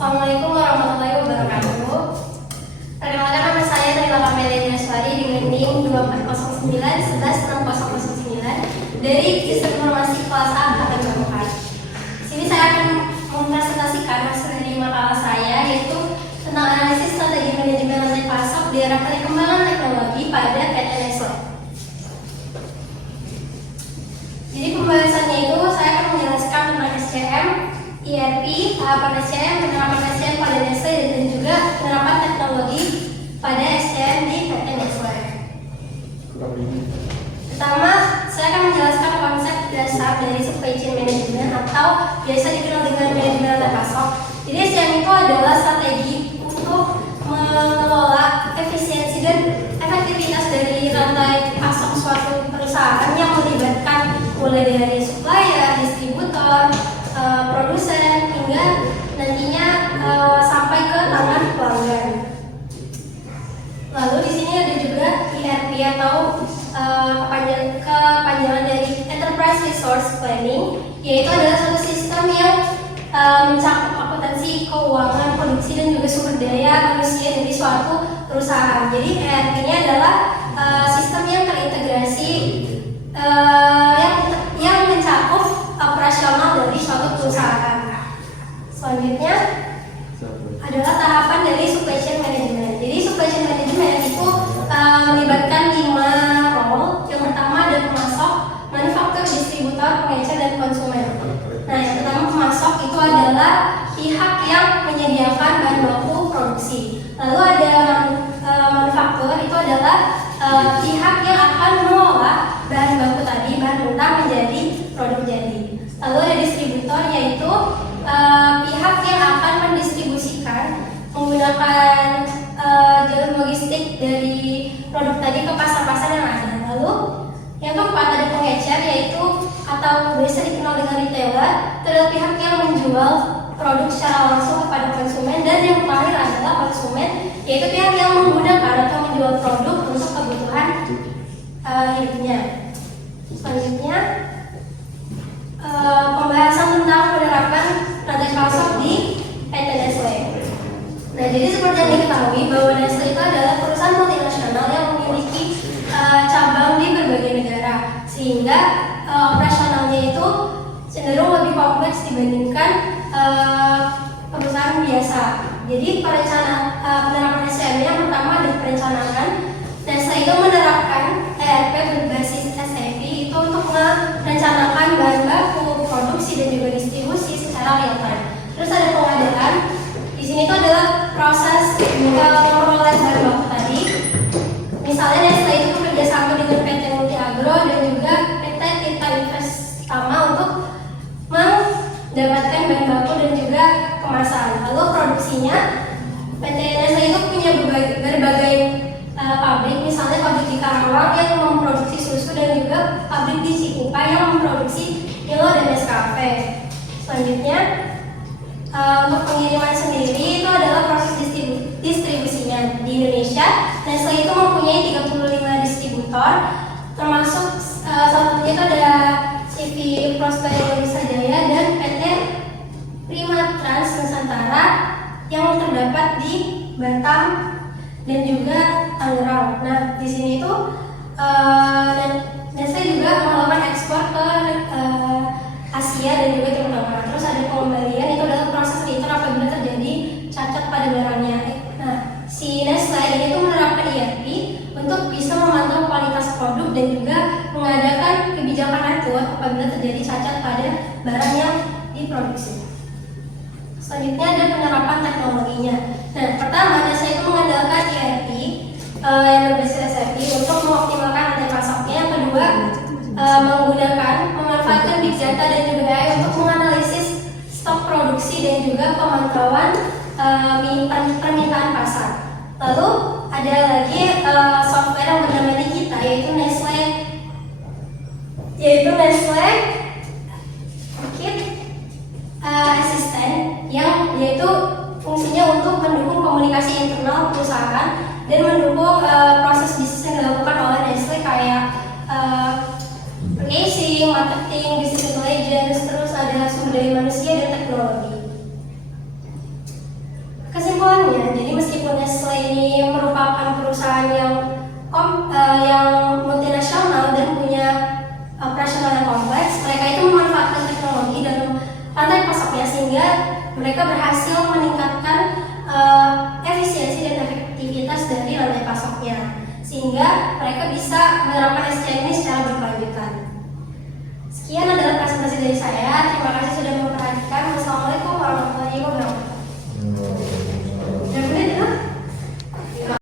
Assalamualaikum warahmatullahi wabarakatuh. Perkenalkan, nama saya Naila Kamelia Yaswari dengan NIM 2409 1166009 dari Sistem Informasi Kelas A Angkatan 4. Sini saya akan mempresentasikan hasil dari makalah saya, yaitu tentang analisis strategi manajemen rantai pasok di era perkembangan teknologi pada PT Nestle. Jadi pembahasannya itu saya akan menjelaskan tentang SCM, ERP, tahapan SCM, penerapan SCM pada Nestle, dan juga penerapan teknologi pada SCM di PT Nestle. Pertama, saya akan menjelaskan konsep dasar dari supply chain management atau biasa dikenal dengan manajemen rantai pasok. Jadi SCM itu adalah strategi untuk mengelola efisiensi dan efektivitas dari rantai pasok suatu perusahaan yang melibatkan mulai dari supplier, distributor, produsen, hingga nantinya sampai ke tangan pelanggan. Lalu di sini ada juga ERP atau kepanjangan dari Enterprise Resource Planning, yaitu adalah suatu sistem yang mencakup akuntansi, keuangan, produksi, dan juga sumber daya manusia dari suatu perusahaan. Jadi ERP-nya adalah sistem yang terintegrasi yang mencakup operasional dari suatu perusahaan. Selanjutnya adalah tahapan dari supply chain management. Jadi supply chain management itu melibatkan 5 role. Yang pertama ada pemasok, manufaktur, distributor, pengecer, dan konsumen. Nah, yang pertama pemasok itu adalah pihak yang menyediakan bahan baku produksi. Lalu ada manufaktur, itu adalah pihak yang akan mengolah bahan baku tadi, bahan mentah, menjadi produk jadi. Lalu ada distributor, yaitu pihak yang akan mendistribusikan menggunakan jalur logistik dari produk tadi ke pasar-pasar yang ada. Lalu yang keempat ada pengecer, yaitu atau biasa dikenal dengan retailer, itu adalah pihak yang menjual produk secara langsung kepada konsumen. Dan yang terakhir adalah konsumen, yaitu pihak yang menggunakan atau menjual produk untuk kebutuhan hidupnya. Selanjutnya pembahasan tentang penerapan rantai pasok di PT Nestle. Nah, jadi seperti yang diketahui bahwa Nestle itu adalah perusahaan multinasional yang memiliki cabang di berbagai negara, sehingga operasionalnya itu cenderung lebih kompleks dibandingkan perusahaan biasa. Jadi penerapan SCM yang pertama ada perencanaan. Nestle itu menerapkan ERP berbasis SAP itu untuk merencanakan bahan baku, produksi, dan juga distribusi secara real time. Terus ada pengadaan. Di sini itu adalah proses memperoleh bahan baku tadi. Misalnya Nestle itu bekerja sama dengan PT Multi Agro dan juga PT Tirta Investama untuk mendapatkan bahan baku dan juga kemasan. Lalu produksinya, PT Nestle itu punya berbagai pabrik, misalnya pabrik di Karawang yang memproduksi susu dan juga pabrik di Cikupa yang memproduksi Milo dan Nescafe. Selanjutnya untuk pengiriman sendiri itu adalah proses distribusinya. Di Indonesia, Nestle itu mempunyai 35 distributor, termasuk salah satunya itu ada CV Prosper Indonesia Jaya dan PT Prima Trans Nusantara yang terdapat di Batam dan juga Tangerang. Nah, di sini itu Nestle juga melakukan ekspor ke Asia dan juga Timur Tengah. Terus ada pengembalian, itu adalah proses return apabila terjadi cacat pada barangnya. Nah, si Nestle ini tuh menerapkan ERP untuk bisa memantau kualitas produk dan juga mengadakan kebijakan atur apabila terjadi cacat pada barang yang diproduksi. Selanjutnya ada penerapan teknologinya. Nah, pertama Nestle itu mengandalkan ERP yang berbasis SAP untuk mengoptimalkan rantai pasoknya. Yang kedua, memanfaatkan big data dan juga AI untuk menganalisis stok produksi dan juga pemantauan permintaan pasar. Lalu ada lagi software yang bernama Nikita, yaitu Nestle Kit Assistant, yang yaitu fungsinya untuk mendukung komunikasi internal perusahaan dan mendukung proses bisnis yang dilakukan oleh Nestle kayak purchasing, marketing, business intelligence, terus ada sumber daya manusia dan teknologi. mereka berhasil meningkatkan efisiensi dan efektivitas dari rantai pasoknya, sehingga mereka bisa menerapkan SCM ini secara berkelanjutan. Sekian adalah presentasi dari saya.